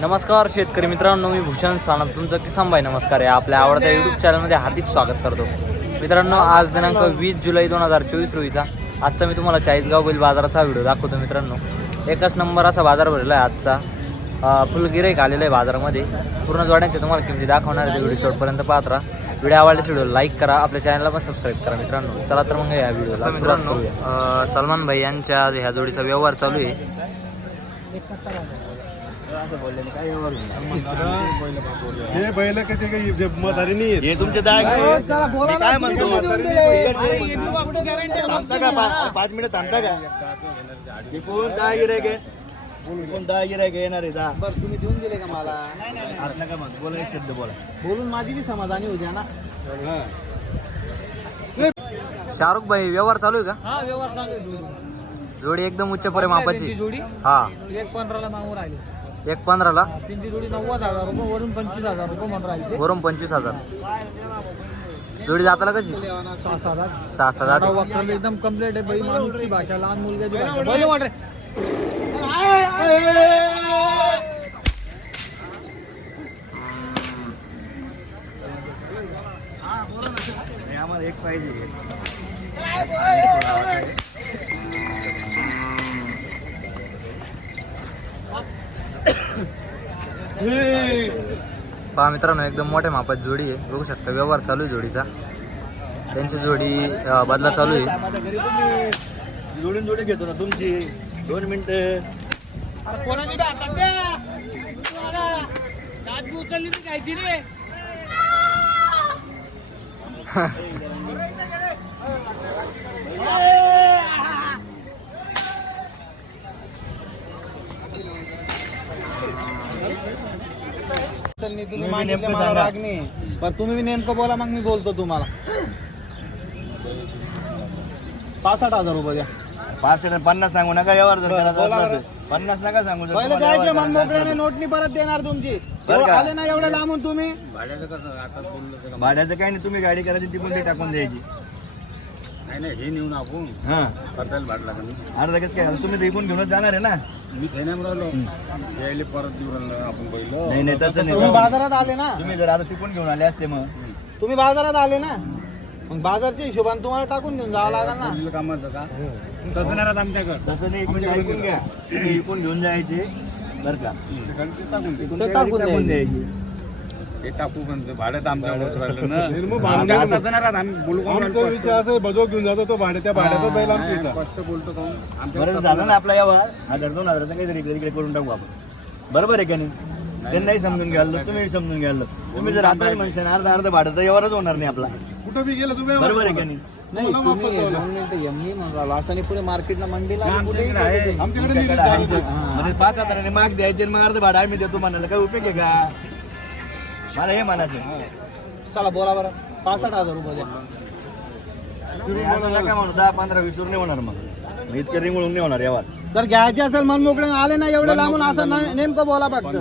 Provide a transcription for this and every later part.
नमस्कार शेतकरी मित्रांनो मी भूषण सानप. तुमचं किसान भाई नमस्कार. आहे आपल्या आवडत्या युट्यूब चॅनलमध्ये हार्दिक स्वागत करतो. मित्रांनो आज दिनांक वीस जुलै दोन हजार चोवीस रोजीचा. आजचा मी तुम्हाला चाळीसगाव बैल बाजाराचा व्हिडिओ दाखवतो मित्रांनो. एकच नंबर असा बाजार भरलेला आहे आजचा. फुल गिराईक आलेलं आहे बाजारामध्ये. पूर्ण जोड्यांच्या तुम्हाला किमती दाखवणार आहे. व्हिडिओ शेवटपर्यंत पाहत राहा. व्हिडिओ आवडल्यास व्हिडिओ लाईक करा. आपल्या चॅनलला पण सबस्क्राईब करा मित्रांनो. चला तर मग या व्हिडिओला मित्रांनो सलमान भाई यांच्या ह्या जोडीचा व्यवहार चालू आहे. हे बैल कधी काही म्हातारी नाही आहेत. हे तुमचे दाग मी काय म्हणतो थांबता का? पा- पाच मिनिट थांबता का? कोण दहा गिरायक आहे? कोण दहा गिरायक येणार आहे दहा बरं तुम्ही देऊन दिले का मला? नका मग बोला एक शब्द बोला. बोलून माझी बी समाधानी उद्या ना. शाहरुख भाई व्यवहार चालू आहे का? हा व्यवहार चांगला जोडी एकदम उच्च परे मापाची जोडी. हा. एक पंधराला मागून राहिले. एक पंधराला? त्यांची जोडी नव्वद हजार रुपये वरून पंचवीस हजार रुपये म्हणून राहिले. वरून पंचवीस हजार. जोडी जाताला कशी? सहा सात हजार सहा हजार एकदम कंप्लीट आहे बाई माणूसची भाषा लहान मुलग्याची भाषा. बैल वाट रे हे आम्हाला एक पाहिजे. पहा मित्रांनो एकदम मोठ्या मापात जोडी आहे. बघू शकता व्यवहार चालू आहे जोडीचा. त्यांची जोडी बदला चालू आहे. जोडून जोडी घेतो ना तुमची. दोन मिनिटं. कोणाची ती रे तुम्ही मागितले नेमकं मला. राग नाही पण तुम्ही बी नेमकं बोला मग मी बोलतो तुम्हाला पासष्ट हजार रुपये द्या पाच पन्नास सांगू नका यावर जर बरं, करायचं बोला असलं बरं. तर. पन्नास नका सांगू जर पहिले तुम्हाला द्यायचे यावर करायचं मोकळ्याने नोटनी परत देणार तुमची बरं का? आले ना एवढे लांबून तुम्ही. भाड्याचं काही नाही तुम्ही गाडी करायची तिकडून ते टाकून द्यायची नाही नाही हे नेऊन आपण हा. अर्धा काय? तुम्ही ते इकडून घेऊनच जाणार आहे ना? मी राहिलो. यायले परत देऊ राहिलो आपण पहिलं. नाही नाही तसं तुम्ही नाही बाजारात आले ना? तुम्ही जर आता तिकडून घेऊन आले असते मग. तुम्ही बाजारात आले ना? मग बाजारच्या हिशोबाने तुम्हाला टाकून घेऊन जावं लागेल ना? कामाचं का? तसं नाही राहत आमच्याकडं. तसं नाही एक मिनिट ऐकून घ्या. तुम्ही इकडून घेऊन जायचे बरं का? ते टाकून दे. इकडून टाकून टाकून द्यायचे. ते टाकू पण ते भाड्यात आमच्याकडे राहिलं ना. मग आमच्याकडे भाडं- तसं नाही राहत आम्ही बोलू का आमचा विषय असं आहे, बजो घेऊन जातो तो भाडे त्या भाड्यातच बैल आमच्या इथं. स्पष्ट बोलतो का बरं झालं ना आपला यावर हजार दोन हजाराचं काहीतरी इकडे तिकडे करून टाकू आपण. बरोबर आहे का नाही? त्यांनाही समजून घ्यायला तुम्ही समजून घ्यायला तुम्ही जर आता म्हणशाल अर्धा अर्धा भाडं तर यावरच होणार नाही आपला. कुठं बी गेलं तुम्ही बरोबर आहे का नाही? नाही तुम्ही म्हणून असं नाही पुढे मार्केटला मंडीला आमच्याकडे. म्हणजे पाच हजाराने माग द्यायचे मग अर्ध भाडं आम्ही देतो म्हणायला. काय उपयोग आहे का? मला हे म्हणायचं चला बोला बरं. पासष्ट हजार रुपये द्या. नका म्हणू. दहा पंधरा वीस नाही होणार मग. मग इतकं रिंगळून नाही होणार यावर. जर घ्यायचे असेल मन मोकळे आले ना एवढे लांबून असं न- नेमकं बोला फक्त.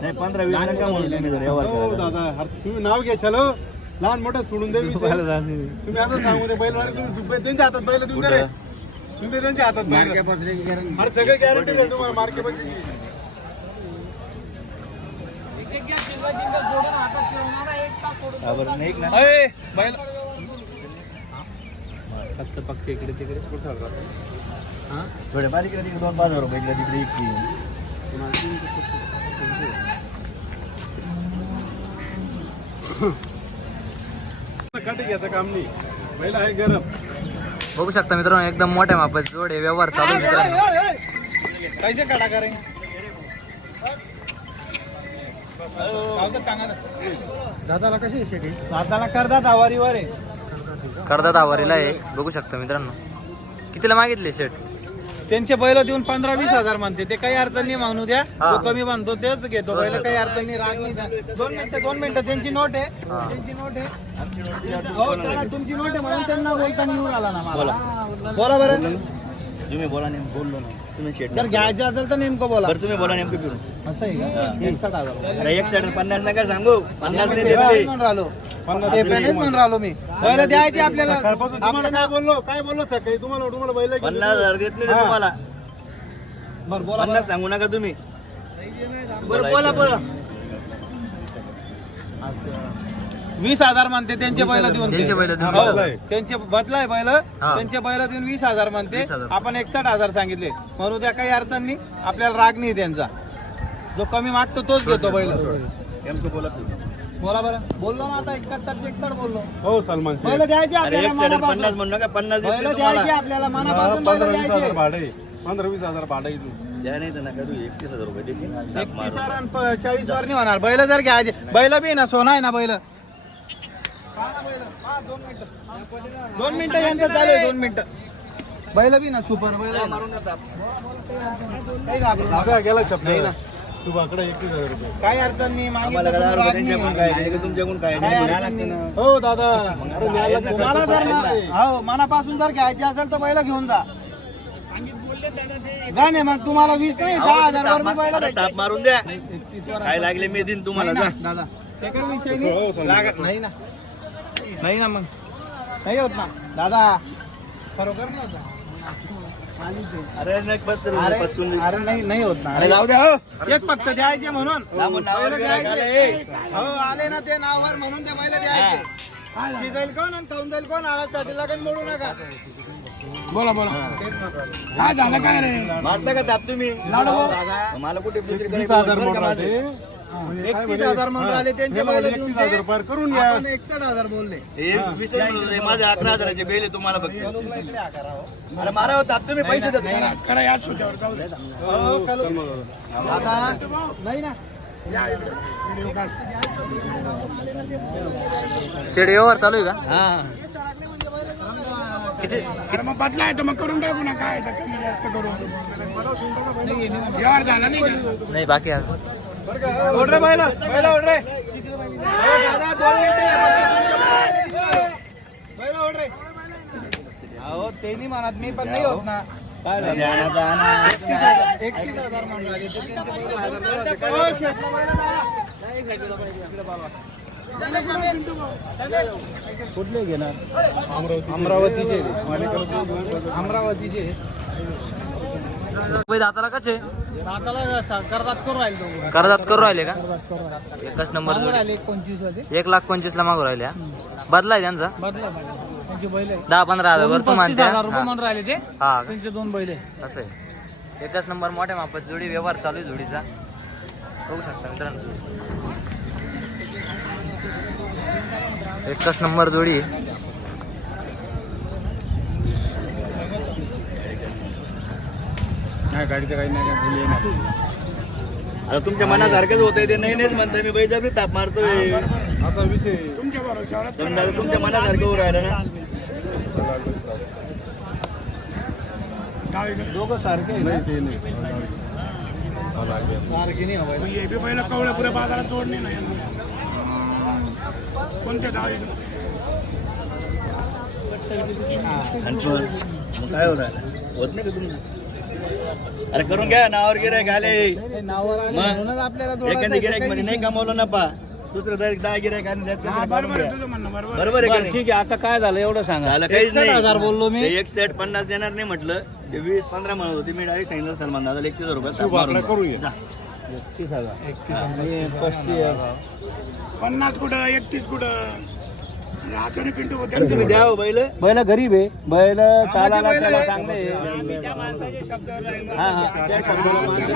नाही पंधरा वीस नका म्हणू तुम्ही जर यावर. हो दादा तुम्ही नाव हो. लहान मोठं सोडून दे विषय. तुम्ही आता सांगू दे बैल तुम्ही त्यांच्या हातात बैल देऊन दे रे. तुम्ही दे त्यांच्या हातात बैल अरे सगळे गॅरंटी तुम्हाला मार्के पैसे बरं नाही ना. पक्के इकडे तिकडे. तिकडे दोन पाच हजार रुपये इकडे तिकडे इतकी काटे घ्यायचं काम नाही. बैल आहे गरम. बघू शकता मित्रांनो एकदम मोठ्या मापात जोड आहे व्यवहार चालू आहे मित्रांनो. कैसे काटा करें दादाला कशी शेती? दादाला आहे. कर्दात आवारीला आहे. बघू शकता मित्रांनो. कितीला मागितले शेट? त्यांचे बैल देऊन पंधरा वीस हजार म्हणते. ते काही अडचण नाही म्हणू द्या. हा. जो कमी म्हणतो तेच घेतो. बैल काही अडचण नाही. राग नाही द्या. दोन मिनिटं दोन मिनिटं. त्यांची नोट आहे. त्यांची नोट आहे. हो, चला, तुमची नोट आहे म्हणून त्यांना बोलताना येऊन आला ना मला. बोला बरं. तुम्ही बोला नेमकं बोललो ना. तुम्ही शेट जर घ्यायचं असेल तर नेमकं बोला. बरं तुम्ही बोला नेमकं फिरून. असं आहे का? एकसठ हजार अरे एक साईड पन्नास नका सांगू. पन्नास नाही देत ते. म्हणून राहिलो. ते पेनेच म्हणून राहिलो मी. बैल द्यायची आपल्याला. सकाळपासून तुम्हाला काय बोललो काय बोललो सकाळी? तुम्हाला तुम्हाला बैल पन्नास हजार देत नाही ते तुम्हाला. बरं बोला पन्नास सांगू नका तुम्ही. बरं बोला बोला. वीस हजार म्हणते त्यांचे बैल देऊन ते. त्यांचे बैल देऊन. हो. बदलाय. त्यांचे बदलाय बैल हा. त्यांचे बैल देऊन वीस हजार म्हणते 20,000. आपण एकसठ हजार सांगितले म्हणून त्या काही अडचण नाही आपल्याला राग नाही त्यांचा जो कमी मागतो तोच घेतो बैल बोला तू. बोला बरं बोललो ना आता एकाहत्तर एकसठ बोललो हो सलमान शेख बैल द्यायचे अरे आपल्याला एक साईड पन्नास मनापासून म्हणणं का पन्नास देते बैल तुम्हाला द्यायचे आपल्याला मनापासून बैल पंधरा वीस हजार द्यायचे भाडं आहे. पंधरा वीस हजार भाडं आहे. द्या नाही तर नका तू एकतीस हजार रुपये देते ताप चाळीस वर नाही होणार बैल जर घ्यायचे बैल बी ना सोना आहे ना बैल दोन मिनिटं यांचं चालू आहे दोन मिनिटं. बैल बी ना सुपर बैल गेला शब्द. ना. तू बाकडा रुपये. अडचण नाही काय. काय तुमच्याकडून काय. अडचण नाही. हो दादा. अरे न्यायला तर तुम्हाला खर्च जर पडला. मा- हो मनापासून जर घ्यायचे असेल तर बैल घेऊन जा. काय नाही मग तुम्हाला वीस नाही दहा हजार वर मी बैल अरे ताप मारून द्या. काय लागले मी देईन तुम्हाला दादा. ते काही विषय हो, नाही. लागत नाही ना. नाही ना मग. नाही होत ना. दादा खरोखर नाही होत ना. अरे नाही बस अरे नाही नाही होत ना. अरे जाऊ द्या हो. एक फक्त द्यायचे म्हणून. लांबून नावावर बैल गिऱ्हाईक द्यायचे. हो आले ना ते नावावर म्हणून ते बैल द्यायचे. शिजाईल कोण आणि खाऊन जाईल कोण? आळासाठी लगन मोडू नका. बोला बोला. काय झालं काय रे? मारता का ताप तुम्ही? दादा मला कुठे दुसरीकडे बरं का माझं? म्हणजे काय एकतीस? हजार म्हणून हा. आले त्यांचे बैल देऊन ते. करून घ्या. आपण एकसठ हजार बोलले. हे विषय नाही, माझे अकरा हजाराचे बेल आहे तुम्हाला फक्त अरे मारा हो ताप तुम्ही पैसे देत नाही. दे. हो, नाही ना. शेड व्यवहार चालू आहे का? किती? अरे मग बदलाय तर मग करून टाकू ना. काय कमी जास्त करू यार झाला नाही का? नाही बाकी आहे. दादा दोन मिनिटं बैल ओढ रे अहो ते नाही म्हणत मी पण नाही होत ना. एकतीस हजार. कुठले घेणार अमरावतीचे अमरावतीचे दाताला कसे? कर्जात करू राहिले का? एकच नंबर एक लाख पंचवीस ला मागू राहिले. बदलाय त्यांचा? दहा पंधरा हजार वर तू मानते हा? हा दोन बैल आहे असं आहे. एकच नंबर मोठ्या मापात जोडी व्यवहार चालू आहे जोडीचा. बघू शकता मित्रांनो. जोडी एकच नंबर जोडी आहे. आता तुमच्या मनासारखंच होतंय ते नाही नाहीच म्हणताय मी बैजाबरी ताप मारतोय. असा विषय तुमच्या भरोश्यावर समजा आता तुमच्या मनासारखं होऊ राहिलं ना? सारखे नाही? ते नाही. सारखे नाही हवं हे बी पहिलं कवळे पुऱ्या बाजारात जोडणे नाही. कोणत्या डाव इकडं आणि तू- मग काय होत राहिलं? होत नाही का तुमचं? अरे करून घ्या नावावर आले. मग? म्हणूनच आपल्याला एखाद्या आहे. गिरायकमध्ये नाही कमवलं ना पा. दुसरं दहा दहा गिरायक आणि त्यात हा दुसरं बरोबर काढून आहे घ्या. तुझं म्हणणं बरोबर बरोबर आहे का बरं, नाही? ठीक आहे आता काय झालं एवढं सांगा. झालं काहीच एकसष्ट नाही. हजार बोललो मी. ते एक सेट पन्नास देणार नाही म्हटलं. ते वीस पंधरा म्हणत होते मी डायरेक्ट सांगितलं सलमान दादा एकतीस हजार रुपये. जा. एकतीस हजार. पन्नास कुठं एकतीस कुठं? तुम्ही द्या हो बैल. बैल गरीब आहे. बैल चालायला त्याला चांगले हा हा. त्या शब्दाला मान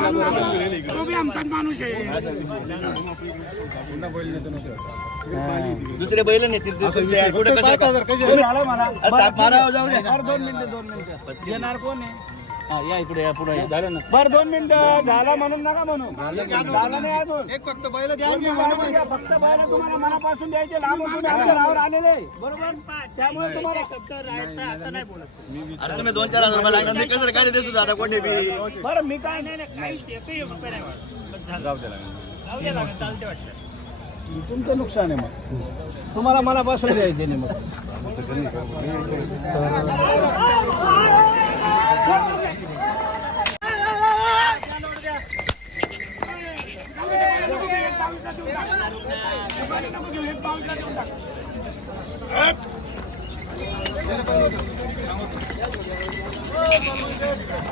दिला. तो बी आमचाच माणूस आहे. दुसरे बैल नेतील ते तुमच्या कुठं कसं पाच हजार काही झालं म्हणा. अरे ताप मारा जाऊ दे बरं दोन मिनिटं दोन मिनिटं. येणार कोण आहे? हा या इकडे या पुढे. झालं ना. बरं दोन मिनिटं झालं म्हणून नका म्हणू. झालं नाही अजून. एक फक्त बैल द्यायचे फक्त बैल तुम्हाला मनापासून द्यायचे. लांब तुम्ही आमच्या नावावर आलेले. बरोबर? त्यामुळे तुम्हाला अरे तुम्ही दोन चार हजार रुपये लागणार मी कसं गाडी देसू दादा कोठे बी बरं मी काय तुमचं नुकसान आहे मग. तुम्हाला मनापासून द्यायचे नाही मग.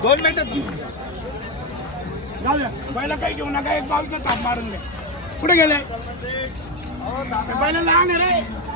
दोन मिनिटं जाऊया. द्या काही घेऊ नका एक पावचं ताप मारून द्या कुठे गेले? बैल लहान आहे रे.